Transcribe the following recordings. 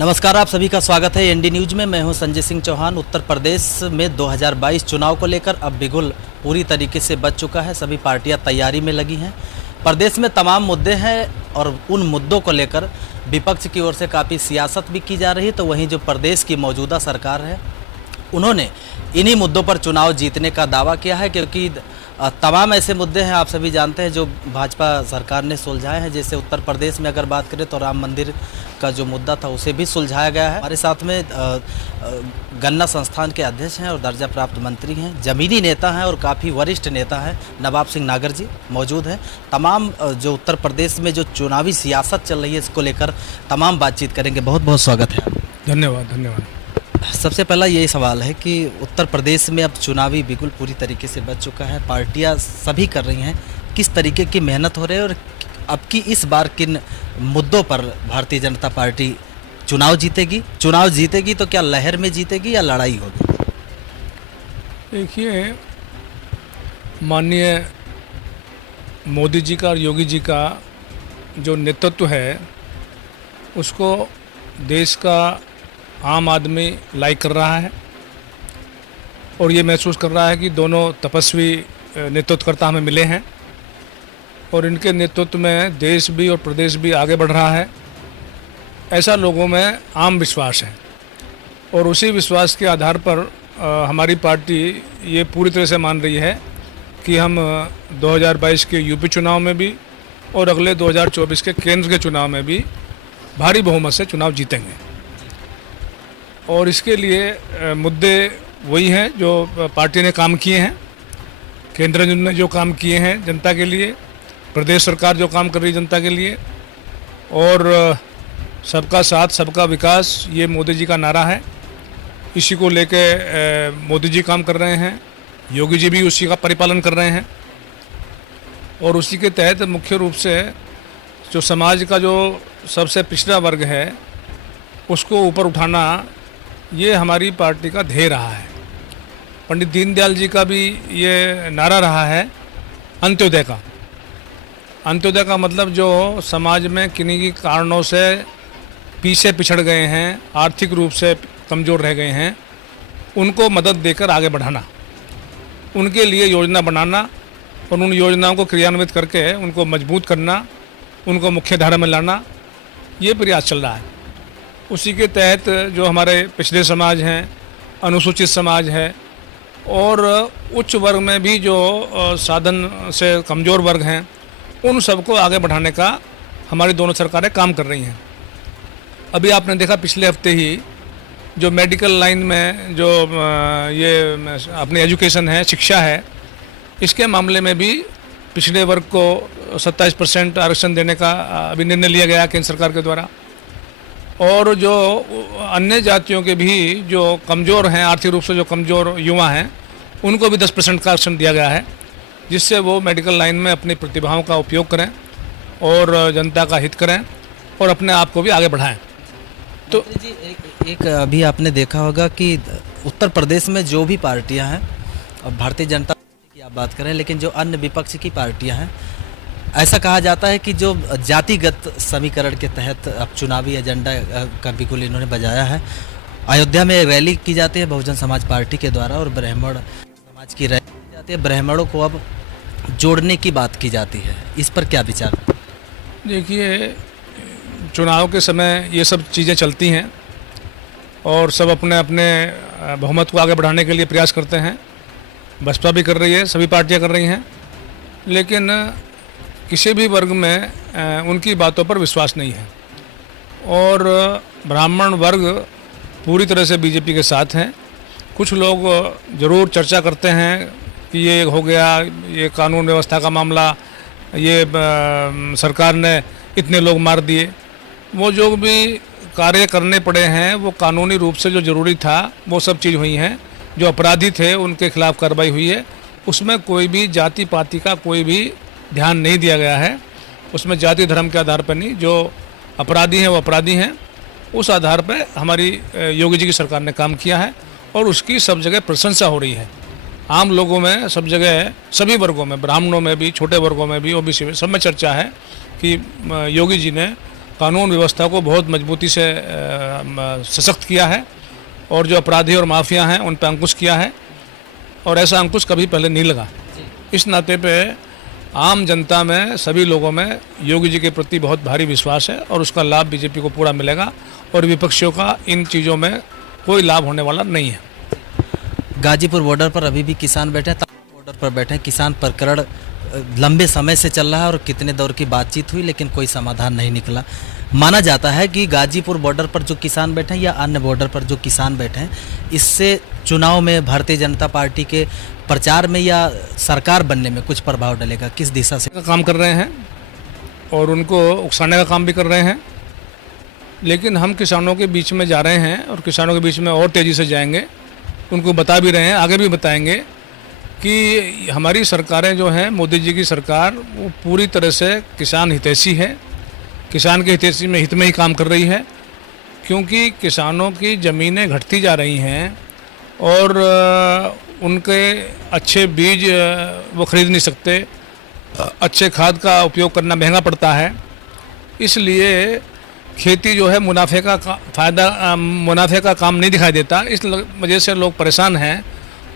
नमस्कार, आप सभी का स्वागत है एनडी न्यूज में। मैं हूं संजय सिंह चौहान। उत्तर प्रदेश में 2022 चुनाव को लेकर अब बिगुल पूरी तरीके से बच चुका है। सभी पार्टियां तैयारी में लगी हैं। प्रदेश में तमाम मुद्दे हैं और उन मुद्दों को लेकर विपक्ष की ओर से काफ़ी सियासत भी की जा रही है। तो वहीं जो प्रदेश की मौजूदा सरकार है, उन्होंने इन्हीं मुद्दों पर चुनाव जीतने का दावा किया है, क्योंकि तमाम ऐसे मुद्दे हैं, आप सभी जानते हैं, जो भाजपा सरकार ने सुलझाए हैं। जैसे उत्तर प्रदेश में अगर बात करें तो राम मंदिर का जो मुद्दा था उसे भी सुलझाया गया है। हमारे साथ में गन्ना संस्थान के अध्यक्ष हैं और दर्जा प्राप्त मंत्री हैं, जमीनी नेता हैं और काफ़ी वरिष्ठ नेता हैं, नवाब सिंह नागर जी मौजूद हैं। तमाम जो उत्तर प्रदेश में जो चुनावी सियासत चल रही है, इसको लेकर तमाम बातचीत करेंगे। बहुत बहुत स्वागत है। धन्यवाद धन्यवाद। सबसे पहला यही सवाल है कि उत्तर प्रदेश में अब चुनावी बिगुल पूरी तरीके से बच चुका है। पार्टियां सभी कर रही हैं, किस तरीके की मेहनत हो रही है और अब की इस बार किन मुद्दों पर भारतीय जनता पार्टी चुनाव जीतेगी? चुनाव जीतेगी तो क्या लहर में जीतेगी या लड़ाई होगी? देखिए, माननीय मोदी जी का और योगी जी का जो नेतृत्व है, उसको देश का आम आदमी लाइक कर रहा है और ये महसूस कर रहा है कि दोनों तपस्वी नेतृत्वकर्ता हमें मिले हैं और इनके नेतृत्व में देश भी और प्रदेश भी आगे बढ़ रहा है। ऐसा लोगों में आम विश्वास है और उसी विश्वास के आधार पर हमारी पार्टी ये पूरी तरह से मान रही है कि हम 2022 के यूपी चुनाव में भी और अगले 2024 के केंद्र के चुनाव में भी भारी बहुमत से चुनाव जीतेंगे। और इसके लिए मुद्दे वही हैं जो पार्टी ने काम किए हैं, केंद्र ने जो काम किए हैं जनता के लिए, प्रदेश सरकार जो काम कर रही है जनता के लिए, और सबका साथ सबका विकास, ये मोदी जी का नारा है। इसी को लेके मोदी जी काम कर रहे हैं, योगी जी भी उसी का परिपालन कर रहे हैं और उसी के तहत मुख्य रूप से जो समाज का जो सबसे पिछड़ा वर्ग है उसको ऊपर उठाना, ये हमारी पार्टी का ध्येय रहा है। पंडित दीनदयाल जी का भी ये नारा रहा है अंत्योदय का। अंत्योदय का मतलब जो समाज में किन्हीं कारणों से पीछे पिछड़ गए हैं, आर्थिक रूप से कमज़ोर रह गए हैं, उनको मदद देकर आगे बढ़ाना, उनके लिए योजना बनाना और उन योजनाओं को क्रियान्वित करके उनको मजबूत करना, उनको मुख्य धारा में लाना, ये प्रयास चल रहा है। उसी के तहत जो हमारे पिछड़े समाज हैं, अनुसूचित समाज है और उच्च वर्ग में भी जो साधन से कमज़ोर वर्ग हैं, उन सबको आगे बढ़ाने का हमारी दोनों सरकारें काम कर रही हैं। अभी आपने देखा पिछले हफ्ते ही जो मेडिकल लाइन में जो ये अपनी एजुकेशन है, शिक्षा है, इसके मामले में भी पिछड़े वर्ग को 27% आरक्षण देने का अभी निर्णय लिया गया केंद्र सरकार के द्वारा। और जो अन्य जातियों के भी जो कमज़ोर हैं, आर्थिक रूप से जो कमज़ोर युवा हैं, उनको भी 10% का आरक्षण दिया गया है, जिससे वो मेडिकल लाइन में अपनी प्रतिभाओं का उपयोग करें और जनता का हित करें और अपने आप को भी आगे बढ़ाएं। तो जी एक अभी आपने देखा होगा कि उत्तर प्रदेश में जो भी पार्टियां हैं, अब भारतीय जनता पार्टी की आप बात करें, लेकिन जो अन्य विपक्ष की पार्टियां हैं, ऐसा कहा जाता है कि जो जातिगत समीकरण के तहत अब चुनावी एजेंडा का बिगुल इन्होंने बजाया है। अयोध्या में रैली की जाती है बहुजन समाज पार्टी के द्वारा और ब्राह्मण समाज की रैली की जाती है। ब्राह्मणों को अब जोड़ने की बात की जाती है, इस पर क्या विचार? देखिए, चुनाव के समय ये सब चीज़ें चलती हैं और सब अपने अपने बहुमत को आगे बढ़ाने के लिए प्रयास करते हैं। बसपा भी कर रही है, सभी पार्टियां कर रही हैं, लेकिन किसी भी वर्ग में उनकी बातों पर विश्वास नहीं है और ब्राह्मण वर्ग पूरी तरह से बीजेपी के साथ हैं। कुछ लोग ज़रूर चर्चा करते हैं कि ये हो गया, ये कानून व्यवस्था का मामला, ये सरकार ने इतने लोग मार दिए। वो जो भी कार्य करने पड़े हैं वो कानूनी रूप से जो ज़रूरी था वो सब चीज़ हुई हैं। जो अपराधी थे उनके खिलाफ़ कार्रवाई हुई है, उसमें कोई भी जाति पाति का कोई भी ध्यान नहीं दिया गया है। उसमें जाति धर्म के आधार पर नहीं, जो अपराधी हैं वो अपराधी हैं, उस आधार पर हमारी योगी जी की सरकार ने काम किया है और उसकी सब जगह प्रशंसा हो रही है। आम लोगों में सब जगह, सभी वर्गों में, ब्राह्मणों में भी, छोटे वर्गों में भी, ओबीसी में, सब में चर्चा है कि योगी जी ने कानून व्यवस्था को बहुत मजबूती से सशक्त किया है और जो अपराधी और माफिया हैं उन पर अंकुश किया है, और ऐसा अंकुश कभी पहले नहीं लगा। इस नाते पे आम जनता में, सभी लोगों में योगी जी के प्रति बहुत भारी विश्वास है और उसका लाभ बीजेपी को पूरा मिलेगा, और विपक्षियों का इन चीज़ों में कोई लाभ होने वाला नहीं है। गाजीपुर बॉर्डर पर अभी भी किसान बैठे हैं, बॉर्डर पर बैठे हैं। किसान प्रकरण लंबे समय से चल रहा है और कितने दौर की बातचीत हुई लेकिन कोई समाधान नहीं निकला। माना जाता है कि गाजीपुर बॉर्डर पर जो किसान बैठे हैं या अन्य बॉर्डर पर जो किसान बैठे हैं, इससे चुनाव में भारतीय जनता पार्टी के प्रचार में या सरकार बनने में कुछ प्रभाव डलेगा। किस दिशा से काम कर रहे हैं और उनको उकसाने का काम भी कर रहे हैं, लेकिन हम किसानों के बीच में जा रहे हैं और किसानों के बीच में और तेज़ी से जाएंगे। उनको बता भी रहे हैं, आगे भी बताएंगे कि हमारी सरकारें जो हैं, मोदी जी की सरकार, वो पूरी तरह से किसान हितैषी है, किसान के हित में ही काम कर रही है, क्योंकि किसानों की ज़मीनें घटती जा रही हैं और उनके अच्छे बीज वो खरीद नहीं सकते, अच्छे खाद का उपयोग करना महंगा पड़ता है। इसलिए खेती जो है मुनाफे का काम नहीं दिखाई देता, इस वजह से लोग परेशान हैं।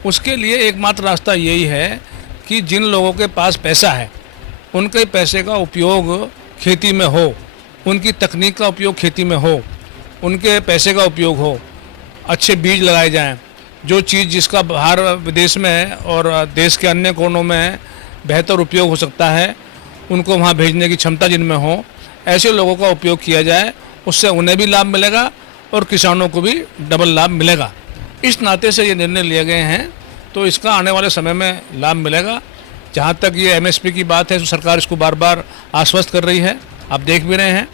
उसके लिए एकमात्र रास्ता यही है कि जिन लोगों के पास पैसा है उनके पैसे का उपयोग खेती में हो, उनकी तकनीक का उपयोग खेती में हो, उनके पैसे का उपयोग हो, अच्छे बीज लगाए जाएं। जो चीज़ जिसका बाहर विदेश में और देश के अन्य कोनों में बेहतर उपयोग हो सकता है, उनको वहाँ भेजने की क्षमता जिनमें हो, ऐसे लोगों का उपयोग किया जाए। उससे उन्हें भी लाभ मिलेगा और किसानों को भी डबल लाभ मिलेगा। इस नाते से ये निर्णय लिए गए हैं, तो इसका आने वाले समय में लाभ मिलेगा। जहाँ तक ये एमएसपी की बात है, तो सरकार इसको बार बार आश्वस्त कर रही है। आप देख भी रहे हैं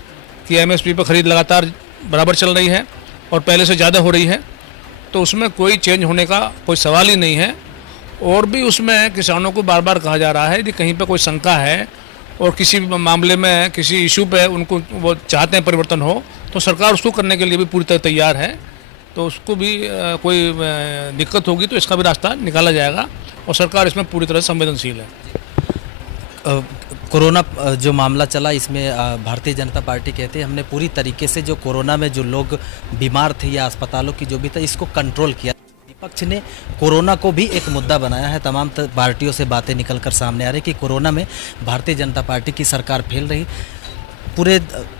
कि एमएसपी पर खरीद लगातार बराबर चल रही है और पहले से ज़्यादा हो रही है, तो उसमें कोई चेंज होने का कोई सवाल ही नहीं है। और भी उसमें किसानों को बार बार कहा जा रहा है कि कहीं पर कोई शंका है और किसी मामले में, किसी इशू पे उनको वो चाहते हैं परिवर्तन हो, तो सरकार उसको करने के लिए भी पूरी तरह तैयार है। तो उसको भी कोई दिक्कत होगी तो इसका भी रास्ता निकाला जाएगा और सरकार इसमें पूरी तरह संवेदनशील है। कोरोना जो मामला चला, इसमें भारतीय जनता पार्टी कहती है हमने पूरी तरीके से जो कोरोना में जो लोग बीमार थे या अस्पतालों की जो भी था, इसको कंट्रोल किया। विपक्ष ने कोरोना को भी एक मुद्दा बनाया है। तमाम पार्टियों से बातें निकलकर सामने आ रही कि कोरोना में भारतीय जनता पार्टी की सरकार फेल रही। पूरे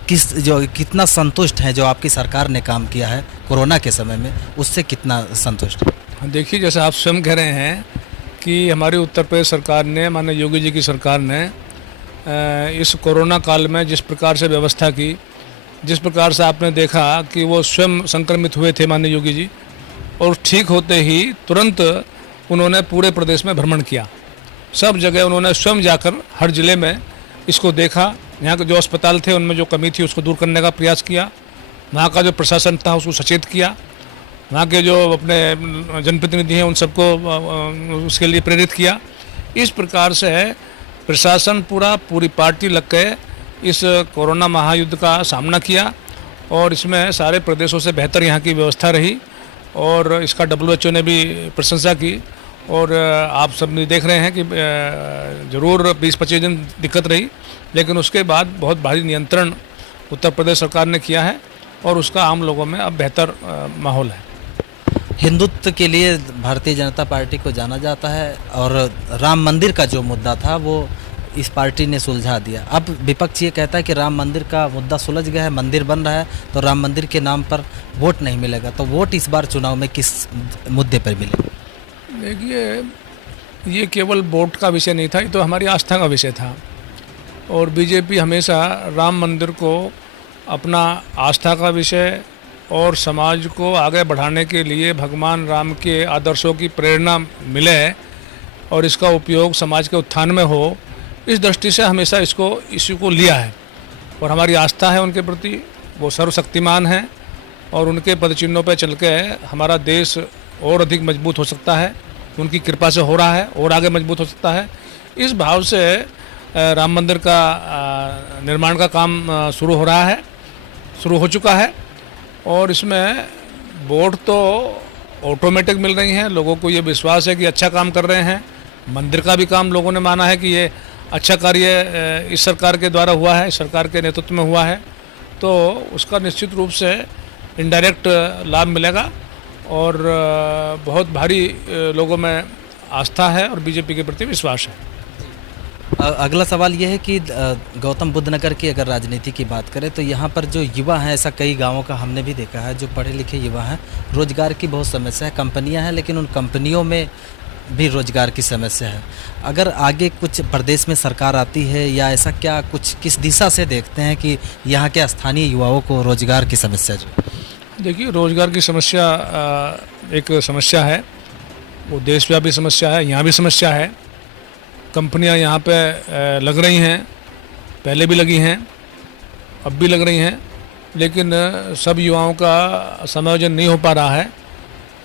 कितना संतुष्ट हैं जो आपकी सरकार ने काम किया है कोरोना के समय में, उससे कितना संतुष्ट है? देखिए, जैसे आप स्वयं कह रहे हैं कि हमारी उत्तर प्रदेश सरकार ने, माननीय योगी जी की सरकार ने इस कोरोना काल में जिस प्रकार से व्यवस्था की, जिस प्रकार से आपने देखा कि वो स्वयं संक्रमित हुए थे माननीय योगी जी, और ठीक होते ही तुरंत उन्होंने पूरे प्रदेश में भ्रमण किया। सब जगह उन्होंने स्वयं जाकर हर ज़िले में इसको देखा, यहाँ के जो अस्पताल थे उनमें जो कमी थी उसको दूर करने का प्रयास किया, वहाँ का जो प्रशासन था उसको सचेत किया, वहाँ के जो अपने जनप्रतिनिधि हैं उन सबको उसके लिए प्रेरित किया। इस प्रकार से प्रशासन पूरी पार्टी लग के इस कोरोना महायुद्ध का सामना किया और इसमें सारे प्रदेशों से बेहतर यहाँ की व्यवस्था रही और इसका WHO ने भी प्रशंसा की। और आप सब देख रहे हैं कि ज़रूर 20-25 दिन दिक्कत रही, लेकिन उसके बाद बहुत भारी नियंत्रण उत्तर प्रदेश सरकार ने किया है और उसका आम लोगों में अब बेहतर माहौल है। हिंदुत्व के लिए भारतीय जनता पार्टी को जाना जाता है और राम मंदिर का जो मुद्दा था वो इस पार्टी ने सुलझा दिया। अब विपक्ष ये कहता है कि राम मंदिर का मुद्दा सुलझ गया है, मंदिर बन रहा है, तो राम मंदिर के नाम पर वोट नहीं मिलेगा। तो वोट इस बार चुनाव में किस मुद्दे पर मिलेगा? देखिए, ये केवल वोट का विषय नहीं था, ये तो हमारी आस्था का विषय था। और बीजेपी हमेशा राम मंदिर को अपना आस्था का विषय और समाज को आगे बढ़ाने के लिए भगवान राम के आदर्शों की प्रेरणा मिले और इसका उपयोग समाज के उत्थान में हो, इस दृष्टि से हमेशा इश्यू को लिया है। और हमारी आस्था है उनके प्रति, वो सर्वशक्तिमान हैं और उनके पदचिन्हों पर चल के हमारा देश और अधिक मजबूत हो सकता है, उनकी कृपा से हो रहा है और आगे मजबूत हो सकता है। इस भाव से राम मंदिर का निर्माण का काम शुरू हो चुका है और इसमें वोट तो ऑटोमेटिक मिल रही हैं। लोगों को ये विश्वास है कि अच्छा काम कर रहे हैं। मंदिर का भी काम लोगों ने माना है कि ये अच्छा कार्य इस सरकार के द्वारा हुआ है, इस सरकार के नेतृत्व में हुआ है, तो उसका निश्चित रूप से इनडायरेक्ट लाभ मिलेगा और बहुत भारी लोगों में आस्था है और बीजेपी के प्रति विश्वास है। अगला सवाल यह है कि गौतम बुद्ध नगर की अगर राजनीति की बात करें तो यहाँ पर जो युवा हैं, ऐसा कई गांवों का हमने भी देखा है, जो पढ़े लिखे युवा हैं, रोजगार की बहुत समस्या है। कंपनियां हैं लेकिन उन कंपनियों में भी रोजगार की समस्या है। अगर आगे कुछ प्रदेश में सरकार आती है या ऐसा क्या कुछ किस दिशा से देखते हैं कि यहाँ के स्थानीय युवाओं को रोजगार की समस्या जो? देखिए, रोजगार की समस्या एक समस्या है, वो देशव्यापी समस्या है, यहाँ भी समस्या है। कंपनियां यहाँ पे लग रही हैं, पहले भी लगी हैं, अब भी लग रही हैं, लेकिन सब युवाओं का समायोजन नहीं हो पा रहा है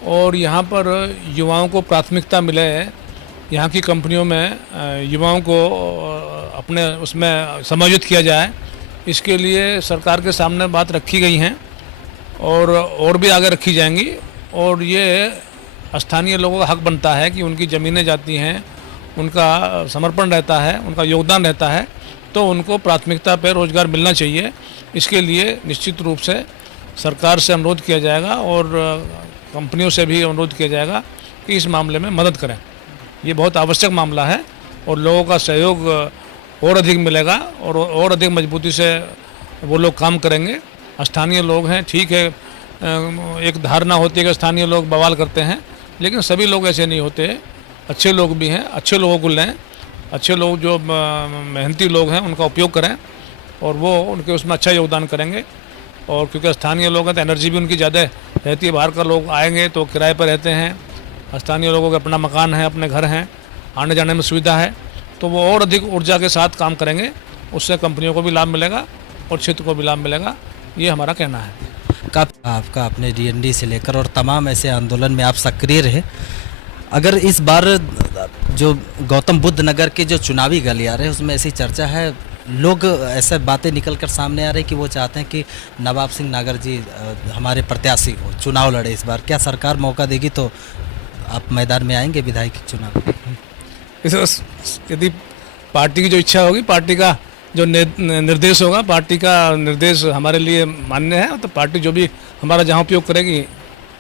और यहाँ पर युवाओं को प्राथमिकता मिले, यहाँ की कंपनियों में युवाओं को अपने उसमें समायोजित किया जाए, इसके लिए सरकार के सामने बात रखी गई हैं और भी आगे रखी जाएंगी। और ये स्थानीय लोगों का हक बनता है कि उनकी ज़मीनें जाती हैं, उनका समर्पण रहता है, उनका योगदान रहता है, तो उनको प्राथमिकता पर रोज़गार मिलना चाहिए। इसके लिए निश्चित रूप से सरकार से अनुरोध किया जाएगा और कंपनियों से भी अनुरोध किया जाएगा कि इस मामले में मदद करें। ये बहुत आवश्यक मामला है और लोगों का सहयोग और अधिक मिलेगा और अधिक मजबूती से वो लोग काम करेंगे। स्थानीय लोग हैं, ठीक है, एक धारणा होती है कि स्थानीय लोग बवाल करते हैं, लेकिन सभी लोग ऐसे नहीं होते। अच्छे लोग भी हैं, अच्छे लोगों को लें, अच्छे लोग जो मेहनती लोग हैं उनका उपयोग करें और वो उनके उसमें अच्छा योगदान करेंगे। और क्योंकि स्थानीय लोग हैं तो एनर्जी भी उनकी ज़्यादा रहती है। बाहर का लोग आएंगे तो किराए पर रहते हैं, स्थानीय लोगों का अपना मकान है, अपने घर हैं, आने जाने में सुविधा है, तो वो और अधिक ऊर्जा के साथ काम करेंगे। उससे कंपनियों को भी लाभ मिलेगा और क्षेत्र को भी लाभ मिलेगा, ये हमारा कहना है। आपका अपने डीएनडी से लेकर और तमाम ऐसे आंदोलन में आप सक्रिय रहे। अगर इस बार जो गौतम बुद्ध नगर के जो चुनावी गलियारे हैं उसमें ऐसी चर्चा है, लोग ऐसे बातें निकल कर सामने आ रही कि वो चाहते हैं कि नवाब सिंह नागर जी हमारे प्रत्याशी हो, चुनाव लड़े इस बार, क्या सरकार मौका देगी तो आप मैदान में आएंगे विधायक चुनाव? यदि पार्टी की जो इच्छा होगी, पार्टी का जो निर्देश होगा, पार्टी का निर्देश हमारे लिए मान्य है, तो पार्टी जो भी हमारा जहाँ उपयोग करेगी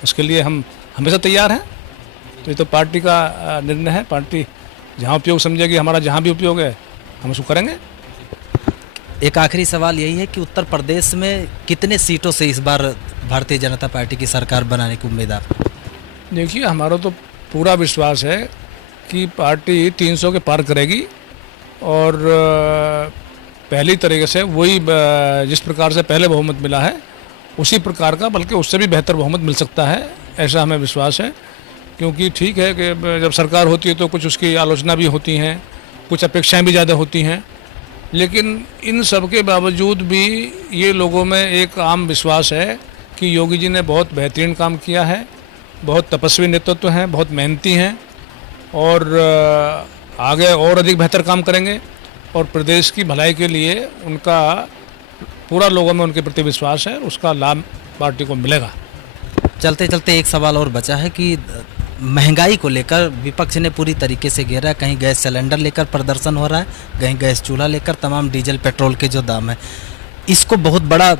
उसके लिए हम हमेशा तैयार हैं। तो ये तो पार्टी का निर्णय है, पार्टी जहाँ उपयोग समझेगी, हमारा जहाँ भी उपयोग है हम उसको करेंगे। एक आखिरी सवाल यही है कि उत्तर प्रदेश में कितने सीटों से इस बार भारतीय जनता पार्टी की सरकार बनाने की उम्मीद आप? देखिए, हमारा तो पूरा विश्वास है कि पार्टी 300 के पार करेगी और पहली तरीके से वही जिस प्रकार से पहले बहुमत मिला है उसी प्रकार का, बल्कि उससे भी बेहतर बहुमत मिल सकता है, ऐसा हमें विश्वास है। क्योंकि ठीक है कि जब सरकार होती है तो कुछ उसकी आलोचना भी होती हैं, कुछ अपेक्षाएं भी ज़्यादा होती हैं, लेकिन इन सब के बावजूद भी ये लोगों में एक आम विश्वास है कि योगी जी ने बहुत बेहतरीन काम किया है, बहुत तपस्वी नेतृत्व हैं, बहुत मेहनती हैं और आगे और अधिक बेहतर काम करेंगे और प्रदेश की भलाई के लिए उनका पूरा लोगों में उनके प्रति विश्वास है, उसका लाभ पार्टी को मिलेगा। चलते चलते एक सवाल और बचा है कि महंगाई को लेकर विपक्ष ने पूरी तरीके से घेरा है। कहीं गैस सिलेंडर लेकर प्रदर्शन हो रहा है, कहीं गैस चूल्हा लेकर, तमाम डीजल पेट्रोल के जो दाम है, इसको बहुत बड़ा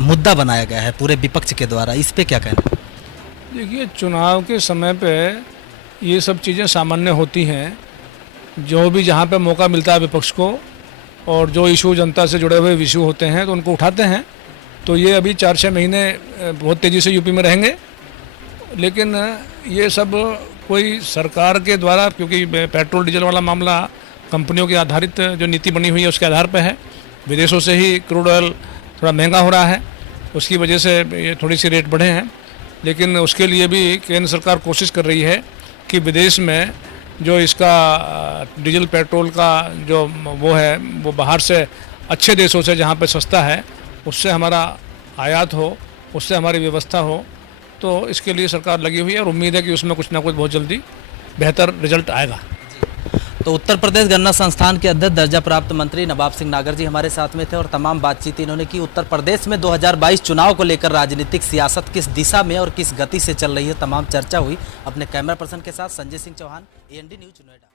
मुद्दा बनाया गया है पूरे विपक्ष के द्वारा। इस पे क्या कहना? देखिए, चुनाव के समय पे ये सब चीज़ें सामान्य होती हैं, जो भी जहाँ पे मौका मिलता है विपक्ष को और जो इशू जनता से जुड़े हुए इशू होते हैं तो उनको उठाते हैं। तो ये अभी 4-6 महीने बहुत तेज़ी से यूपी में रहेंगे, लेकिन ये सब कोई सरकार के द्वारा, क्योंकि पेट्रोल डीजल वाला मामला कंपनियों के आधारित जो नीति बनी हुई है उसके आधार पर है। विदेशों से ही क्रूड ऑयल थोड़ा महंगा हो रहा है, उसकी वजह से ये थोड़ी सी रेट बढ़े हैं, लेकिन उसके लिए भी केंद्र सरकार कोशिश कर रही है कि विदेश में जो इसका डीजल पेट्रोल का जो वो है वो बाहर से अच्छे देशों से जहाँ पे सस्ता है उससे हमारा आयात हो, उससे हमारी व्यवस्था हो। तो इसके लिए सरकार लगी हुई है और उम्मीद है कि उसमें कुछ ना कुछ बहुत जल्दी बेहतर रिजल्ट आएगा। तो उत्तर प्रदेश गन्ना संस्थान के अध्यक्ष दर्जा प्राप्त मंत्री नवाब सिंह नागर जी हमारे साथ में थे और तमाम बातचीत इन्होंने की उत्तर प्रदेश में 2022 चुनाव को लेकर राजनीतिक सियासत किस दिशा में और किस गति से चल रही है, तमाम चर्चा हुई। अपने कैमरा पर्सन के साथ संजय सिंह चौहान, AND न्यूज, नोएडा।